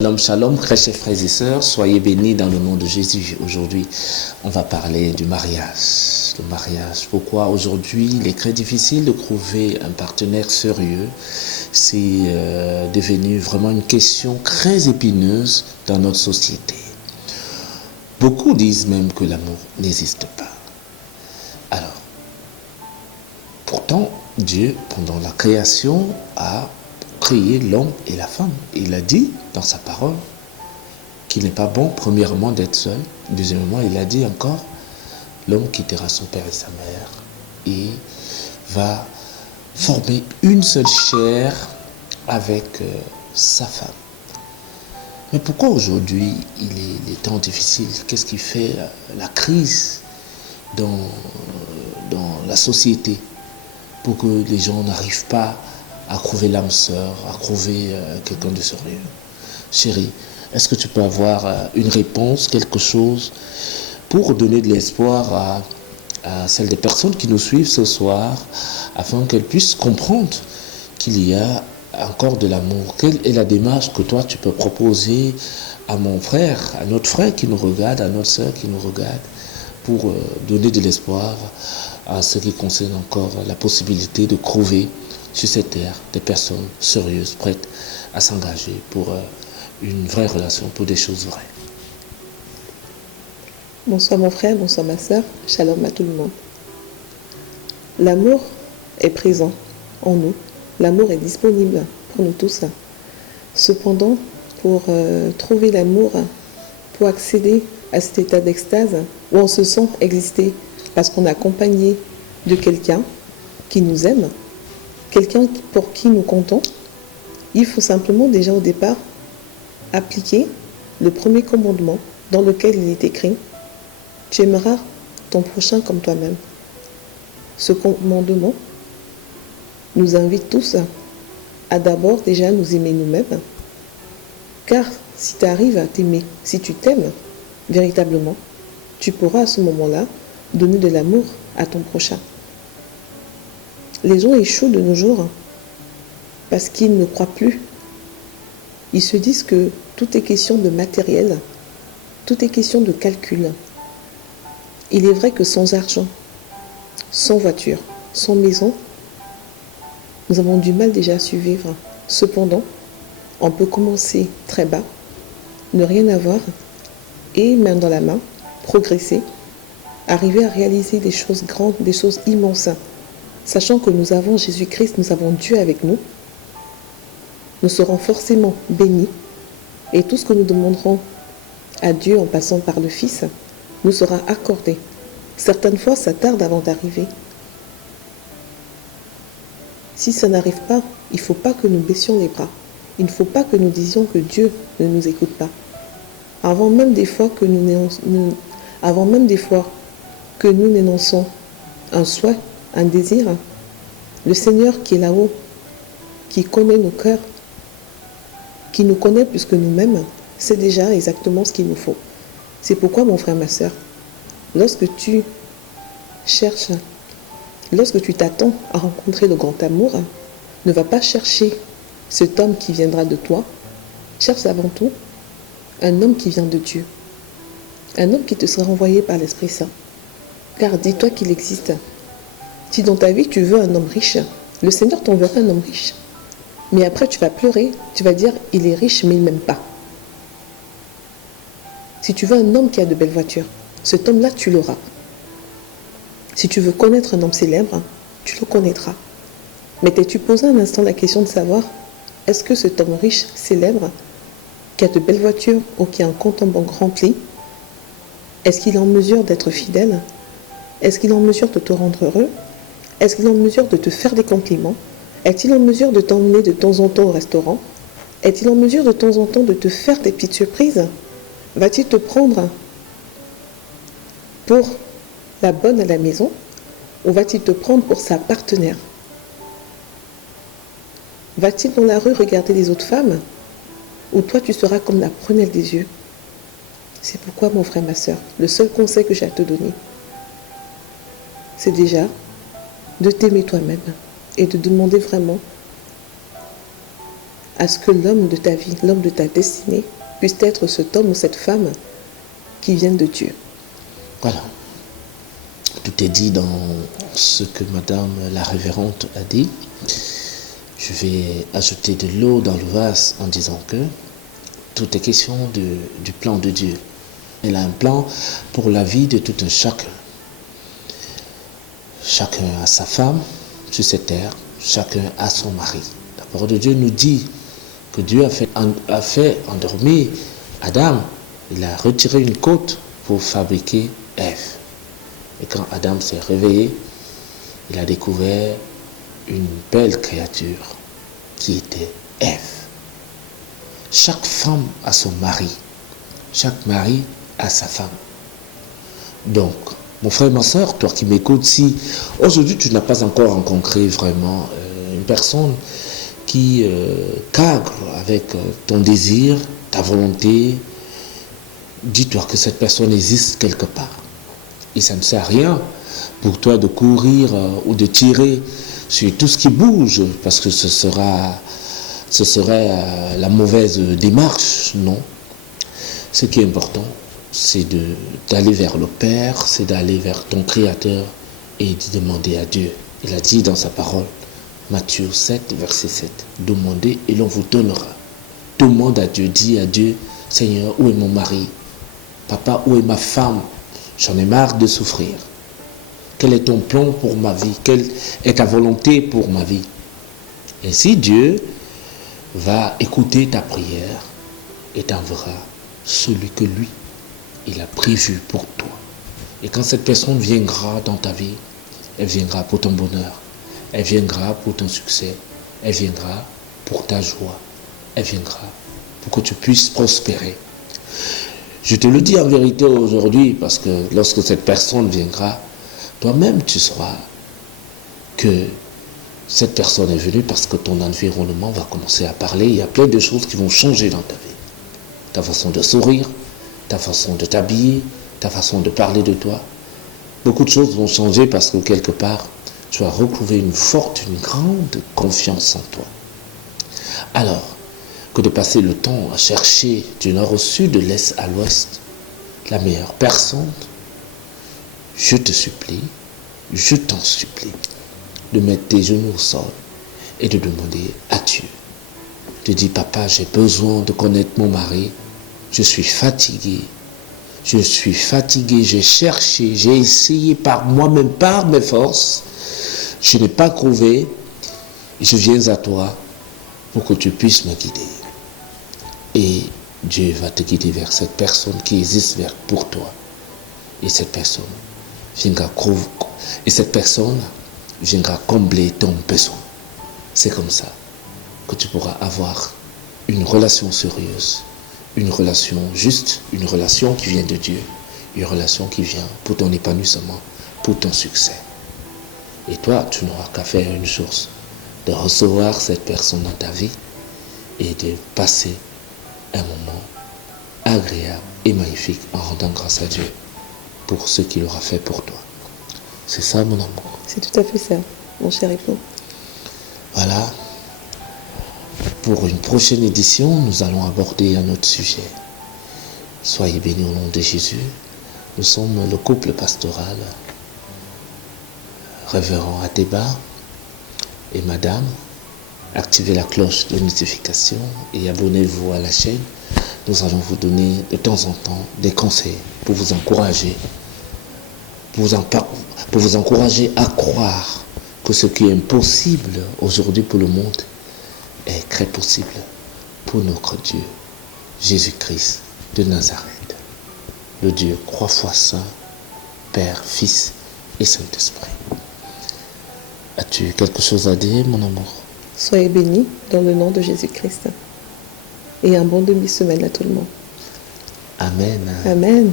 Shalom, shalom, très chers frères et sœurs, soyez bénis dans le nom de Jésus. Aujourd'hui, on va parler du mariage. Le mariage, pourquoi aujourd'hui il est très difficile de trouver un partenaire sérieux. C'est devenu vraiment une question très épineuse dans notre société. Beaucoup disent même que l'amour n'existe pas. Alors, pourtant, Dieu, pendant la création, a créé l'homme et la femme. Il a dit dans sa parole qu'il n'est pas bon, premièrement, d'être seul. Deuxièmement, il a dit encore, l'homme quittera son père et sa mère et va former une seule chair avec sa femme. Mais pourquoi aujourd'hui il est tant difficile? Qu'est-ce qui fait la crise dans la société pour que les gens n'arrivent pas à trouver l'âme sœur, à trouver quelqu'un de sérieux? Chérie, est-ce que tu peux avoir une réponse, quelque chose pour donner de l'espoir à celles des personnes qui nous suivent ce soir, afin qu'elles puissent comprendre qu'il y a encore de l'amour? Quelle est la démarche que toi tu peux proposer à mon frère, à notre frère qui nous regarde, à notre sœur qui nous regarde, pour donner de l'espoir à ce qui concerne encore la possibilité de trouver sur cette terre des personnes sérieuses, prêtes à s'engager pour une vraie relation, pour des choses vraies? Bonsoir mon frère, bonsoir ma soeur, shalom à tout le monde. L'amour est présent en nous, l'amour est disponible pour nous tous. Cependant, pour trouver l'amour, pour accéder à cet état d'extase où on se sent exister parce qu'on est accompagné de quelqu'un qui nous aime, quelqu'un pour qui nous comptons, il faut simplement déjà au départ appliquer le premier commandement dans lequel il est écrit « Tu aimeras ton prochain comme toi-même ». Ce commandement nous invite tous à d'abord déjà nous aimer nous-mêmes, car si tu arrives à t'aimer, si tu t'aimes véritablement, tu pourras à ce moment-là donner de l'amour à ton prochain. Les gens échouent de nos jours parce qu'ils ne croient plus. Ils se disent que tout est question de matériel, tout est question de calcul. Il est vrai que sans argent, sans voiture, sans maison, nous avons du mal déjà à survivre. Cependant, on peut commencer très bas, ne rien avoir et, main dans la main, progresser, arriver à réaliser des choses grandes, des choses immenses. Sachant que nous avons Jésus-Christ, nous avons Dieu avec nous, nous serons forcément bénis et tout ce que nous demanderons à Dieu en passant par le Fils nous sera accordé. Certaines fois, ça tarde avant d'arriver. Si ça n'arrive pas, il ne faut pas que nous baissions les bras. Il ne faut pas que nous disions que Dieu ne nous écoute pas. Avant même des fois que nous n'énonçons un souhait, un désir, le Seigneur qui est là-haut, qui connaît nos cœurs, qui nous connaît plus que nous-mêmes, sait déjà exactement ce qu'il nous faut. C'est pourquoi, mon frère, ma soeur, lorsque tu cherches, lorsque tu t'attends à rencontrer le grand amour, ne va pas chercher cet homme qui viendra de toi. Cherche avant tout un homme qui vient de Dieu, un homme qui te sera envoyé par l'Esprit Saint. Car dis-toi qu'il existe. Si dans ta vie tu veux un homme riche, le Seigneur t'enverra un homme riche. Mais après tu vas pleurer, tu vas dire il est riche mais il ne m'aime pas. Si tu veux un homme qui a de belles voitures, cet homme-là tu l'auras. Si tu veux connaître un homme célèbre, tu le connaîtras. Mais t'es-tu posé un instant la question de savoir, est-ce que cet homme riche, célèbre, qui a de belles voitures ou qui a un compte en banque rempli, est-ce qu'il est en mesure d'être fidèle? Est-ce qu'il est en mesure de te rendre heureux? Est-ce qu'il est en mesure de te faire des compliments? Est-il en mesure de t'emmener de temps en temps au restaurant? Est-il en mesure de temps en temps de te faire des petites surprises? Va-t-il te prendre pour la bonne à la maison ou va-t-il te prendre pour sa partenaire? Va-t-il dans la rue regarder les autres femmes ou toi tu seras comme la prunelle des yeux? C'est pourquoi, mon frère, ma soeur, le seul conseil que j'ai à te donner, c'est déjà de t'aimer toi-même et de demander vraiment à ce que l'homme de ta vie, l'homme de ta destinée, puisse être cet homme ou cette femme qui vient de Dieu. Voilà. Tout est dit dans ce que Madame la révérende a dit. Je vais ajouter de l'eau dans le vase en disant que tout est question du plan de Dieu. Elle a un plan pour la vie de tout un chacun. Chacun a sa femme sur cette terre, chacun a son mari. La parole de Dieu nous dit que Dieu a fait endormir Adam. Il a retiré une côte pour fabriquer Ève. Et quand Adam s'est réveillé, il a découvert une belle créature qui était Ève. Chaque femme a son mari. Chaque mari a sa femme. Donc, mon frère, ma soeur, toi qui m'écoutes, si aujourd'hui tu n'as pas encore rencontré vraiment une personne qui cadre avec ton désir, ta volonté, dis-toi que cette personne existe quelque part. Et ça ne sert à rien pour toi de courir ou de tirer sur tout ce qui bouge, parce que ce serait la mauvaise démarche, non. Ce qui est important, c'est d'aller vers le Père, c'est d'aller vers ton Créateur et de demander à Dieu. Il a dit dans sa parole, Matthieu 7, verset 7, « Demandez et l'on vous donnera. » Demande à Dieu, dis à Dieu, « Seigneur, où est mon mari? Papa, où est ma femme? J'en ai marre de souffrir. Quel est ton plan pour ma vie? Quelle est ta volonté pour ma vie? » Ainsi, Dieu va écouter ta prière et t'enverra celui que lui, il a prévu pour toi. Et quand cette personne viendra dans ta vie, elle viendra pour ton bonheur, elle viendra pour ton succès, elle viendra pour ta joie, elle viendra pour que tu puisses prospérer. Je te le dis en vérité aujourd'hui, parce que lorsque cette personne viendra, toi-même tu sauras que cette personne est venue parce que ton environnement va commencer à parler. Il y a plein de choses qui vont changer dans ta vie. Ta façon de sourire, ta façon de t'habiller, ta façon de parler de toi. Beaucoup de choses vont changer parce que quelque part, tu vas retrouver une grande confiance en toi. Alors, que de passer le temps à chercher du nord au sud, de l'est à l'ouest, la meilleure personne, je te supplie, je t'en supplie, de mettre tes genoux au sol et de demander à Dieu. De dire, papa, j'ai besoin de connaître mon mari, je suis fatigué, j'ai cherché, j'ai essayé par moi-même, par mes forces, je n'ai pas trouvé, je viens à toi pour que tu puisses me guider. Et Dieu va te guider vers cette personne qui existe pour toi. Et cette personne viendra combler ton besoin. C'est comme ça que tu pourras avoir une relation sérieuse, une relation juste, une relation qui vient de Dieu, une relation qui vient pour ton épanouissement, pour ton succès. Et toi, tu n'auras qu'à faire une chose, de recevoir cette personne dans ta vie et de passer un moment agréable et magnifique en rendant grâce à Dieu pour ce qu'il aura fait pour toi. C'est ça, mon amour. C'est tout à fait ça, mon cher époux. Voilà. Pour une prochaine édition, nous allons aborder un autre sujet. Soyez bénis au nom de Jésus. Nous sommes le couple pastoral, révérend Ateba et madame. Activez la cloche de notification et abonnez-vous à la chaîne. Nous allons vous donner de temps en temps des conseils pour vous encourager, pour vous encourager à croire que ce qui est impossible aujourd'hui pour le monde est très possible pour notre Dieu, Jésus-Christ de Nazareth, le Dieu 3 fois saint, Père, Fils et Saint-Esprit. As-tu quelque chose à dire, mon amour? Soyez bénis dans le nom de Jésus-Christ. Et un bon demi-semaine à tout le monde. Amen. Amen.